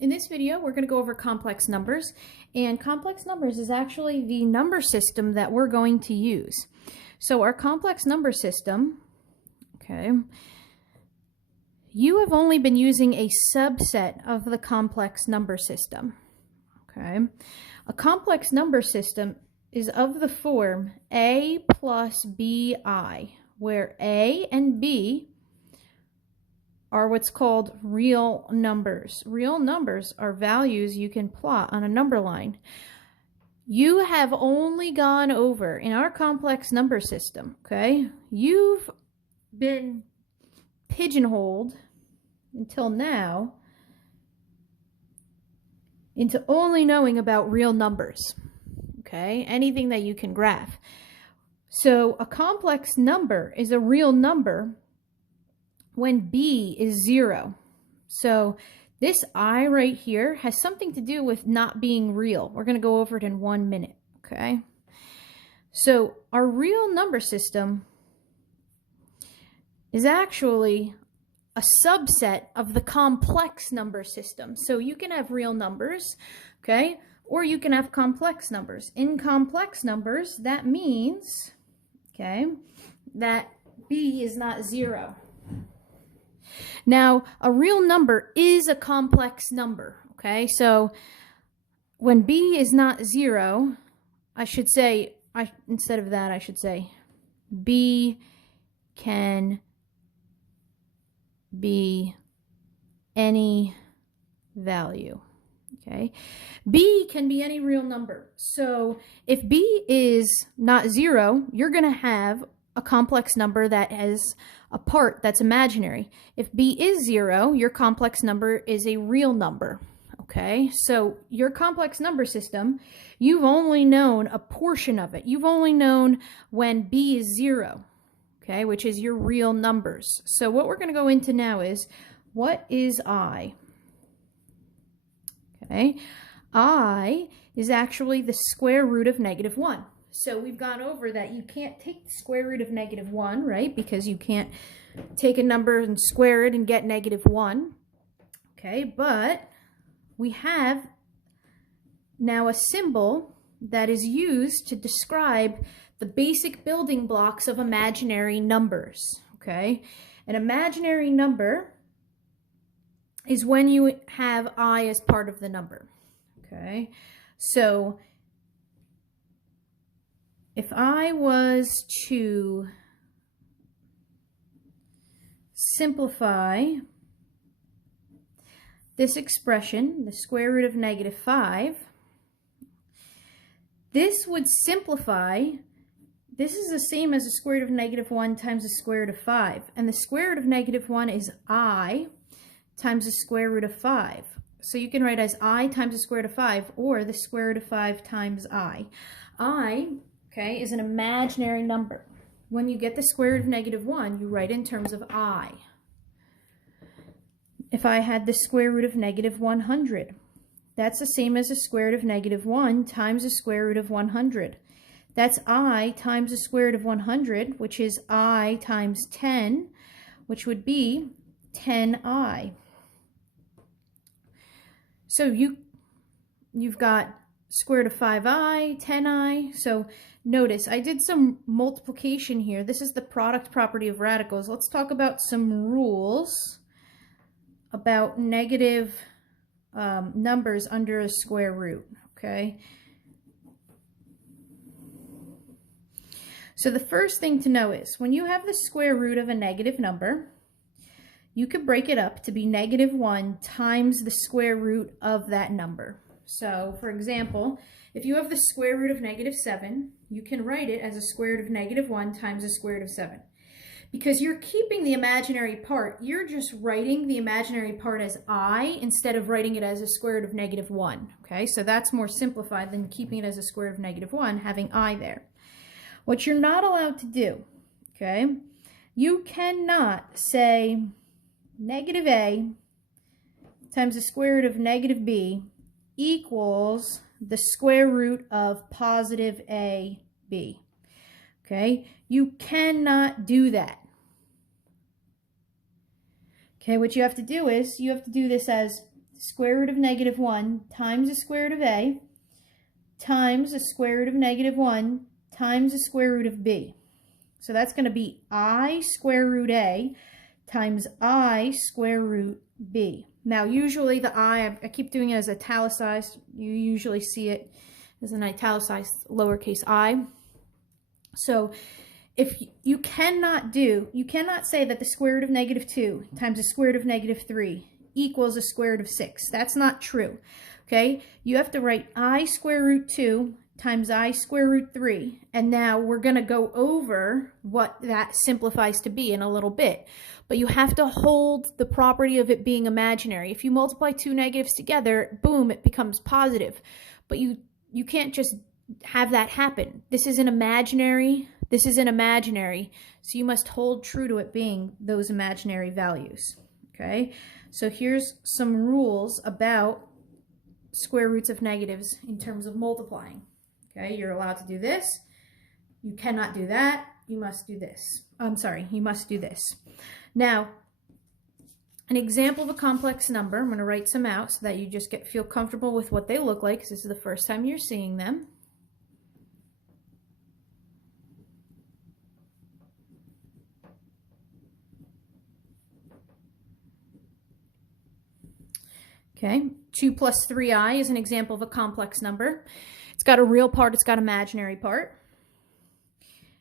In this video, we're going to go over complex numbers, and complex numbers is actually the number system that we're going to use. So our complex number system, okay, you have only been using a subset of the complex number system, okay? A complex number system is of the form A plus BI, where A and B are what's called real numbers. Real numbers are values you can plot on a number line. You have only gone over, in our complex number system, okay, you've been pigeonholed until now into only knowing about real numbers, okay, anything that you can graph. So a complex number is a real number when B is 0. So this I right here has something to do with not being real. We're going to go over it in 1 minute, okay? So our real number system is actually a subset of the complex number system. So you can have real numbers, okay, or you can have complex numbers. In complex numbers, that means, okay, that B is not 0. Now, a real number is a complex number, okay? So when B is not 0, I should say, instead of that, I should say B can be any value, okay? B can be any real number. So if B is not 0, you're going to have a complex number that has a part that's imaginary. If B is 0, your complex number is a real number, okay? So your complex number system, you've only known a portion of it. You've only known when B is 0, okay, which is your real numbers. So what we're going to go into now is, what is I? Okay, I is actually the square root of -1. So we've gone over that you can't take the square root of -1, right? Because you can't take a number and square it and get -1. Okay, but we have now a symbol that is used to describe the basic building blocks of imaginary numbers. Okay, an imaginary number is when you have I as part of the number. Okay, so if I was to simplify this expression, the square root of -5, this would simplify. This is the same as the square root of -1 times the square root of 5. And the square root of -1 is I times the square root of 5. So you can write as I times the square root of 5, or the square root of 5 times I. I, okay, is an imaginary number. When you get the square root of -1, you write in terms of I. If I had the square root of -100, that's the same as the square root of -1 times the square root of 100. That's I times the square root of 100, which is I times 10, which would be 10I. So you've got square root of 5I, 10I. So notice I did some multiplication here. This is the product property of radicals. Let's talk about some rules about negative numbers under a square root, okay? So the first thing to know is, when you have the square root of a negative number, you could break it up to be -1 times the square root of that number. So, for example, if you have the square root of -7, you can write it as a square root of -1 times the square root of 7. Because you're keeping the imaginary part, you're just writing the imaginary part as I instead of writing it as a square root of -1. Okay, so that's more simplified than keeping it as a square root of -1, having I there. What you're not allowed to do, okay, you cannot say -A times the square root of -B equals the square root of positive AB. Okay, you cannot do that. Okay, what you have to do is, you have to do this as square root of negative 1 times the square root of a times the square root of negative 1 times the square root of b. So that's going to be I square root a times I square root b. Now usually the I keep doing it as italicized. You usually see it as an italicized lowercase I. So if you cannot say that the square root of negative 2 times the square root of negative 3 equals the square root of 6. That's not true. Okay? You have to write I square root 2 times I square root 3. And now we're going to go over what that simplifies to be in a little bit. But you have to hold the property of it being imaginary. If you multiply two negatives together, boom, it becomes positive. But you can't just have that happen. This is an imaginary, so you must hold true to it being those imaginary values. Okay? So here's some rules about square roots of negatives in terms of multiplying. Okay, you're allowed to do this. You cannot do that. You must do this. You must do this. Now, an example of a complex number, I'm going to write some out so that you just feel comfortable with what they look like, because this is the first time you're seeing them. Okay, 2 plus 3i is an example of a complex number. It's got a real part, it's got an imaginary part.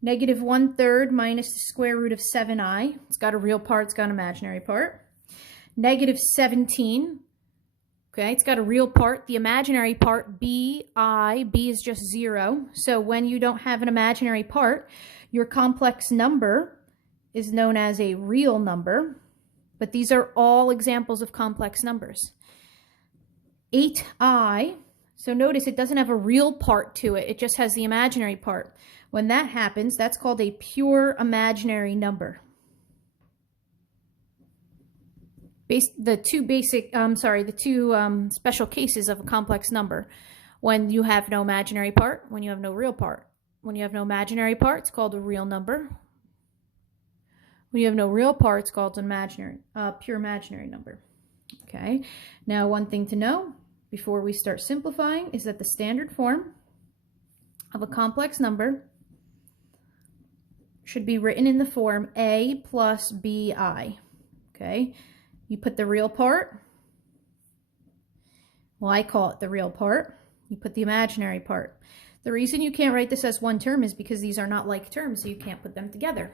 Negative 1/3 minus the square root of 7i. It's got a real part, it's got an imaginary part. Negative 17. Okay, it's got a real part. The imaginary part, b is just 0. So when you don't have an imaginary part, your complex number is known as a real number. But these are all examples of complex numbers. 8i. So notice it doesn't have a real part to it. It just has the imaginary part. When that happens, that's called a pure imaginary number. The two special cases of a complex number. When you have no imaginary part, when you have no real part. When you have no imaginary part, it's called a real number. When you have no real part, it's called an pure imaginary number. Okay. Now, one thing to know before we start simplifying is that the standard form of a complex number should be written in the form a plus bi. Okay. You put the real part. Well, I call it the real part. You put the imaginary part. The reason you can't write this as one term is because these are not like terms, so you can't put them together.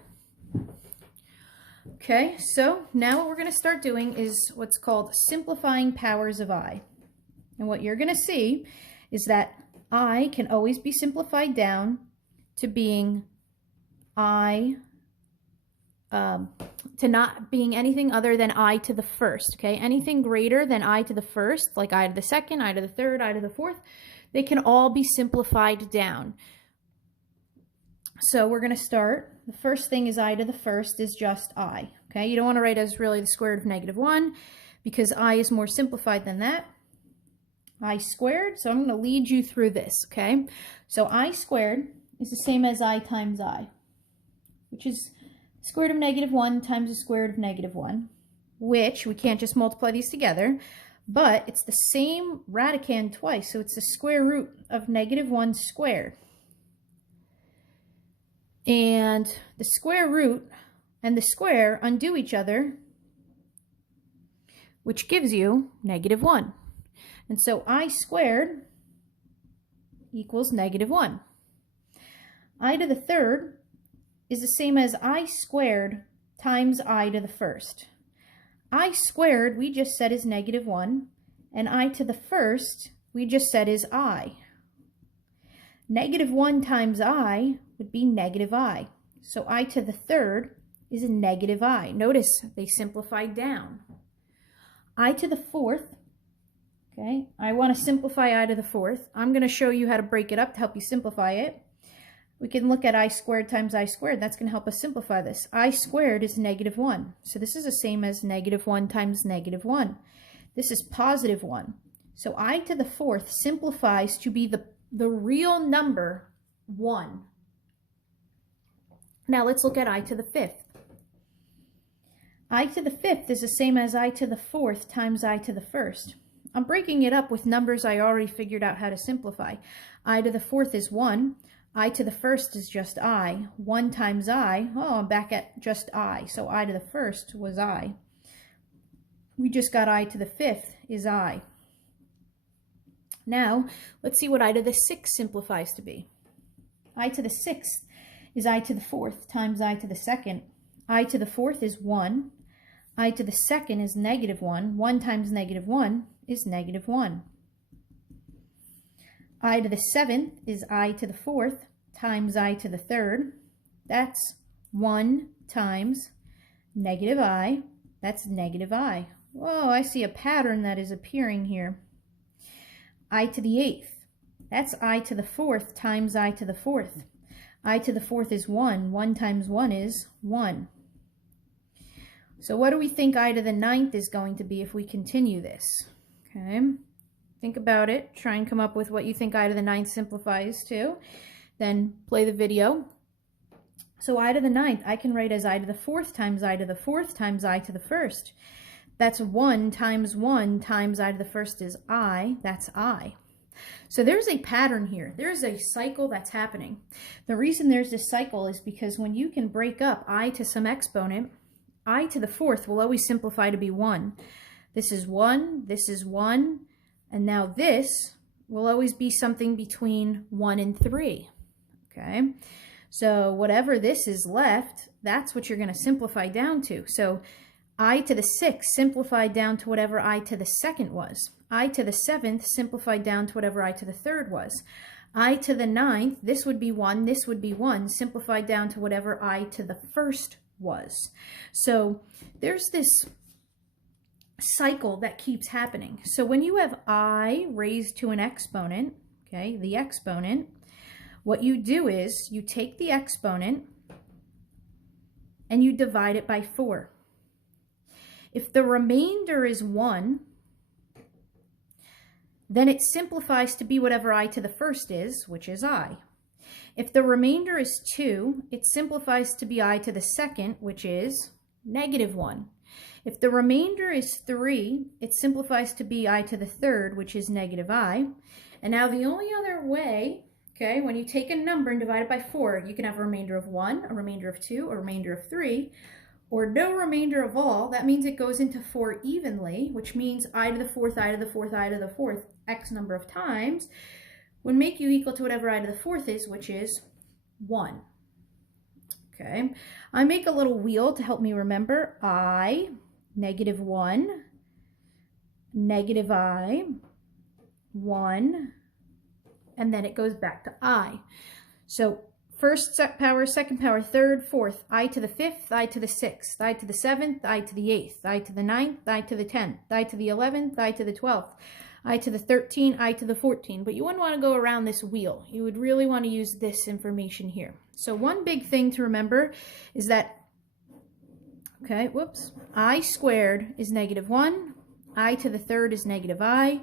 Okay, so now what we're going to start doing is what's called simplifying powers of I. And what you're going to see is that I can always be simplified down to being to not being anything other than I to the first, okay? Anything greater than I to the first, like I to the second, I to the third, I to the fourth, they can all be simplified down. So we're going to start. The first thing is I to the first is just I, okay? You don't want to write as really the square root of negative 1 because I is more simplified than that. I squared, so I'm going to lead you through this, okay? So I squared is the same as I times I, which is square root of negative 1 times the square root of negative 1, which we can't just multiply these together, but it's the same radicand twice, so it's the square root of negative 1 squared. And the square root and the square undo each other, which gives you negative 1. And so I squared equals negative 1. I to the third is the same as I squared times I to the first. I squared, we just said, is negative 1, and I to the first, we just said, is I. Negative 1 times I would be negative I. So I to the third is a negative I. Notice they simplified down. I to the fourth, okay, I want to simplify I to the fourth. I'm going to show you how to break it up to help you simplify it. We can look at I squared times I squared. That's going to help us simplify this. I squared is negative 1. So this is the same as negative 1 times negative 1. This is positive 1. So I to the fourth simplifies to be the real number 1. Now let's look at I to the fifth. I to the fifth is the same as I to the fourth times I to the first. I'm breaking it up with numbers I already figured out how to simplify. I to the fourth is 1. I to the first is just I. 1 times I, oh, I'm back at just I. So I to the first was I. We just got I to the fifth is I. Now, let's see what I to the sixth simplifies to be. I to the sixth is I to the fourth times I to the second. I to the fourth is 1. I to the second is negative 1. 1 times negative 1 is negative 1. I to the seventh is I to the fourth times I to the third. That's 1 times negative I. That's negative I. Whoa, I see a pattern that is appearing here. I to the eighth. That's I to the fourth times I to the fourth. I to the fourth is 1. 1 times 1 is 1. So what do we think I to the ninth is going to be if we continue this? Okay, think about it. Try and come up with what you think I to the ninth simplifies to. Then play the video. So I to the ninth, I can write as I to the fourth times I to the fourth times I to the first. That's 1 times 1 times I to the first is I. That's I. So there's a pattern here. There's a cycle that's happening. The reason there's this cycle is because when you can break up I to some exponent, I to the fourth will always simplify to be 1. This is 1, this is 1, and now this will always be something between 1 and 3. Okay, so whatever this is left, that's what you're going to simplify down to. So I to the sixth simplified down to whatever I to the second was. I to the seventh simplified down to whatever I to the third was. I to the ninth, this would be 1, this would be 1, simplified down to whatever I to the first was. So there's this cycle that keeps happening. So when you have I raised to an exponent, okay, the exponent, what you do is you take the exponent and you divide it by 4. If the remainder is 1, then it simplifies to be whatever I to the first is, which is I. If the remainder is 2, it simplifies to be I to the second, which is negative 1. If the remainder is 3, it simplifies to be I to the third, which is negative I. And now the only other way, okay, when you take a number and divide it by 4, you can have a remainder of 1, a remainder of 2, a remainder of 3, or no remainder of all. That means it goes into 4 evenly, which means I to the fourth, I to the fourth, I to the fourth, X number of times, would make you equal to whatever I to the fourth is, which is 1. Okay, I make a little wheel to help me remember. I, negative 1, negative I, 1, and then it goes back to I. So first power, second power, third, fourth, I to the fifth, I to the sixth, I to the seventh, I to the eighth, I to the ninth, I to the 10th, I to the 11th, I to the 12th, I to the 13, I to the 14. But you wouldn't want to go around this wheel. You would really want to use this information here. So one big thing to remember is that, okay, whoops, I squared is negative 1, I to the third is negative I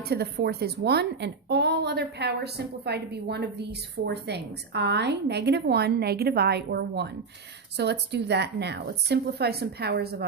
to the fourth is 1, and all other powers simplify to be one of these 4 things. I, negative 1, negative I, or 1. So let's do that now. Let's simplify some powers of I.